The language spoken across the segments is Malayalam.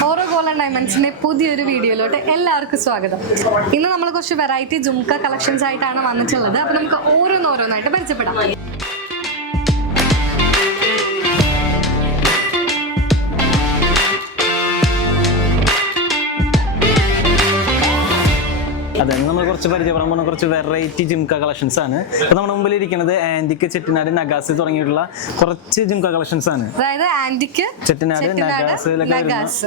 ഓരോ ഗോൾഡൻ ഡയമണ്ട്സിന്റെ പുതിയൊരു വീഡിയോയിലോട്ട് എല്ലാവർക്കും സ്വാഗതം. ഇന്ന് നമ്മൾ കുറച്ച് വെറൈറ്റി ജുംക കളക്ഷൻസ് ആയിട്ടാണ് വന്നിട്ടുള്ളത്. അപ്പൊ നമുക്ക് ഓരോന്നായിട്ട് പരിചയപ്പെടാം. അതെ, നമ്മൾ കുറച്ച് പരിചയപ്പെടാൻ പോകുന്ന കുറച്ച് വെറൈറ്റി ജിംക കളക്ഷൻസ് ആണ്. ഇപ്പൊ നമ്മുടെ മുമ്പിൽ ഇരിക്കുന്നത് ആന്റിക്, ചെട്ടിനാട്, നഗാസ് തുടങ്ങിയിട്ടുള്ള കുറച്ച് ജിംക കളക്ഷൻസ് ആണ്. അതായത് ആന്റിക്, ചെട്ടിനാട്, നഗാസ്.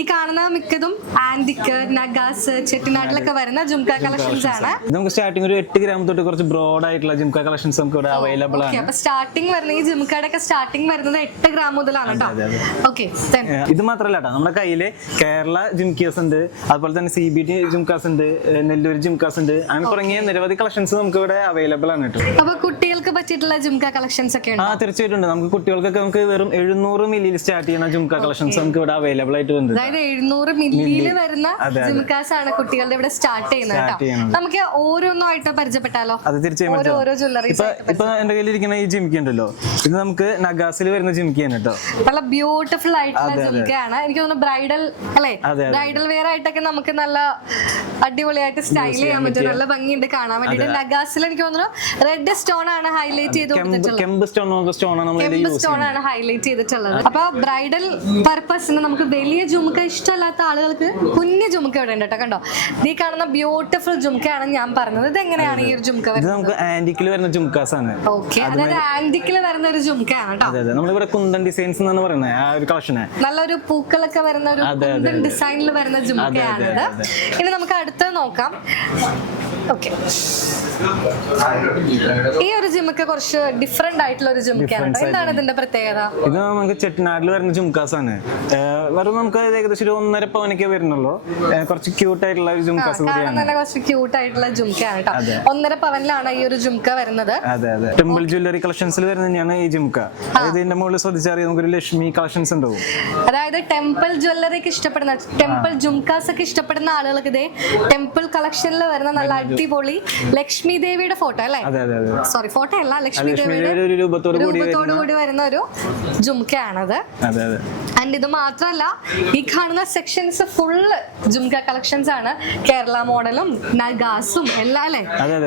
ഈ കാണുന്ന മിക്കതും ആന്റിക്, നഗാസ്, ചെട്ടിനാടിലൊക്കെ വരുന്ന ജിംക കളക്ഷൻസ് ആണ്. നമുക്ക് സ്റ്റാർട്ടിംഗ് ഒരു 8 ഗ്രാം തൊട്ട് കുറച്ച് ബ്രോഡ് ആയിട്ടുള്ള ജിംക കളക്ഷൻസ് നമുക്ക് ഇവിടെ അവൈലബിൾ ആണ്. അപ്പൊ സ്റ്റാർട്ടിംഗ് വരുന്ന ഈ ജിംകയുടെ ഒക്കെ സ്റ്റാർട്ടിംഗ് വരുന്നത് 8 ഗ്രാം മുതലാണ് കേട്ടോ. ഇത് മാത്രമല്ല കേട്ടോ, നമ്മുടെ കയ്യില് കേരള ജിംകാസ് ഉണ്ട്, അതുപോലെ തന്നെ CBT ജിംകാസ് ഉണ്ട്, നെല്ലൂർ ജിംകാസ് ഉണ്ട്, അങ്ങനെ തുടങ്ങിയ നിരവധി കളക്ഷൻസ് നമുക്ക് ഇവിടെ അവൈലബിൾ ആണ് കേട്ടോ. അപ്പൊ കുട്ടികൾക്ക് പറ്റിയിട്ടുള്ള ജിംക കളക്ഷൻസ് ഒക്കെ ഉണ്ട്? തീർച്ചയായിട്ടും ഉണ്ട്. നമുക്ക് കുട്ടികൾക്കൊക്കെ നമുക്ക് വെറും 700 മില്ലിയിൽ സ്റ്റാർട്ട് ചെയ്യുന്ന ജിംക കളക്ഷൻസ് നമുക്ക് ഇവിടെ അവൈലബിൾ ആയിട്ട് ഉണ്ട്. അതായത് 700 മില്ലിയിൽ വരുന്ന ജിംകാസ് ആണ് കുട്ടികളുടെ ഇവിടെ സ്റ്റാർട്ട് ചെയ്യുന്നത് കേട്ടോ. നമുക്ക് ഓരോന്നായിട്ട് പരിചയപ്പെട്ടാലോ? അത് തീർച്ചയായും. ഓരോ ജ്വല്ലറീസ് ഇപ്പൊ എന്റെ കയ്യിൽ ഇരിക്കുന്ന ഈ ജിംക ഉണ്ടല്ലോ, ഇത് നമുക്ക് നഗാസിൽ വരുന്ന ജിംകയാണ് കേട്ടോ. നല്ല ബ്യൂട്ടിഫുൾ ആയിട്ടുള്ള ജിംകയാണ്. എനിക്ക് തോന്നുന്നു ബ്രൈഡൽ അല്ലേ, ബ്രൈഡൽ വെയർ ആയിട്ടൊക്കെ നമുക്ക് നല്ല അടിപൊളിയായിട്ട് സ്റ്റൈൽ ചെയ്യാൻ പറ്റും. നല്ല ഭംഗിയുണ്ട് കാണാൻ വേണ്ടിട്ട്. നഗാസിൽ എനിക്ക് തോന്നുന്നു റെഡ് സ്റ്റോൺ ആണ് ഹൈലൈറ്റ് ചെയ്ത് കൊടുത്തിട്ടുള്ളത്. കെമ്പ് സ്റ്റോൺ ആണ് ഹൈലൈറ്റ് ചെയ്തിട്ടുള്ളത്. അപ്പൊ ബ്രൈഡൽ പർപ്പസിന് നമുക്ക് വലിയ ജുംക ഇഷ്ടമല്ലാത്ത ആളുകൾക്ക് കുഞ്ഞു ജുംക ഇവിടെ ഉണ്ട് കേട്ടോ. കണ്ടോ, ഈ കാണുന്ന ബ്യൂട്ടിഫുൾ ജുംകയാണ് ഞാൻ പറഞ്ഞത്. ഇത് എങ്ങനെയാണ് ഈ ഒരു ജുംക വരുന്നത്? നമുക്ക് ആന്റിക്കിൽ വരുന്ന ജുംകാസ് ആണ്. ഓക്കെ, അതായത് ആന്റിക്കിൽ വരുന്ന ഒരു ജുംകയാണ് കേട്ടോ. നമ്മളിവിടെ കുന്തൻ ഡിസൈൻസ് എന്നാണ് പറയുന്നത് ആ ഒരു കളക്ഷന്. നല്ലൊരു പൂക്കളൊക്കെ വരുന്ന ഒരു കുന്തൻ ഡിസൈനിൽ വരുന്ന ജുംകയാണിത്. ഇനി നമുക്ക് അടുത്തത് നോക്കാം. ഓക്കെ, ഈ ഒരു ജിംക കുറച്ച് ഡിഫറെന്റ് ആയിട്ടുള്ള ഒരു ജിംകയാണ്. എന്താണ് ഇതിന്റെ പ്രത്യേകത? ഇത് നമുക്ക് ചെട്ടിനാടിൽ വരുന്ന ജിംകാസ് ആണ്. വെറും നമുക്ക് ഏകദേശം ഒരു 1.5 പവനൊക്കെ വരുന്നുള്ളൂ. കുറച്ച് ക്യൂട്ട് ആയിട്ടുള്ള ഒരു ജിംകാസ് കൂടിയാണ്. കുറച്ച് ക്യൂട്ട് ആയിട്ടുള്ള ജിംകയാണ് കേട്ടോ. 1.5 പവനിലാണ് ഈ ഒരു ജിംക വരുന്നത്. അതെ. ടെമ്പിൾ ജ്വല്ലറി കളക്ഷൻസിൽ വരുന്ന തന്നെയാണ് ഈ ജിംക. അതായത് ഇതിന്റെ മുകളിൽ ശ്രദ്ധിച്ചറിയാം നമുക്കൊരു ലക്ഷ്മി കളക്ഷൻസ് ഉണ്ടാവും. അതായത് ടെമ്പിൾ ജ്വല്ലറിക്ക് ഇഷ്ടപ്പെടുന്ന, ടെമ്പിൾ ജുംകാസ് ഒക്കെ ഇഷ്ടപ്പെടുന്ന ആളുകൾക്ക് ഇതേ ടെമ്പിൾ കളക്ഷനിൽ വരുന്ന നല്ല അടിപൊളി ലക്ഷ്മി ദേവിയുടെ ഫോട്ടോ അല്ലേ? സോറി, ഫോട്ടോ അല്ല, ലക്ഷ്മി ദേവിയുടെ രൂപത്തോടു കൂടി വരുന്ന ഒരു ജുംകയാണത്. ആൻഡ് ഇത് മാത്രല്ല, ഈ കാണുന്ന സെക്ഷൻസ് ഫുള്ള് ജുംക കളക്ഷൻസ് ആണ്. കേരള മോഡലും നഗാസും എല്ലാം അല്ലെ,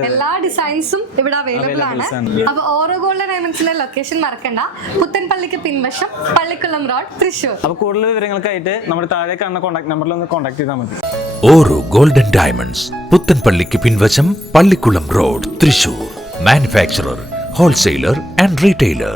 എല്ലാ ഡിസൈൻസും ഇവിടെ അവൈലബിൾ ആണ്. അപ്പൊ ഓരോ ഗോൾഡൻ ഡയമണ്ട്സിന്റെ ലൊക്കേഷൻ മറക്കണ്ട. പുത്തൻപള്ളിക്ക് പിൻവശം, പള്ളിക്കുളം റോഡ്, തൃശ്ശൂർ. അപ്പൊ കൂടുതൽ വിവരങ്ങൾക്കായിട്ട് നമ്മുടെ താഴെ കാണുന്ന കോൺടാക്ട് നമ്പറിൽ ഒന്ന് കോൺടാക്ട് ചെയ്താൽ മതി. ഓരോ ഗോൾഡൻ ഡയമണ്ട്സ്, പുത്തൻപള്ളിക്ക് പിൻവശം, Pallikulam road, Thrissur. Manufacturer, wholesaler and retailer.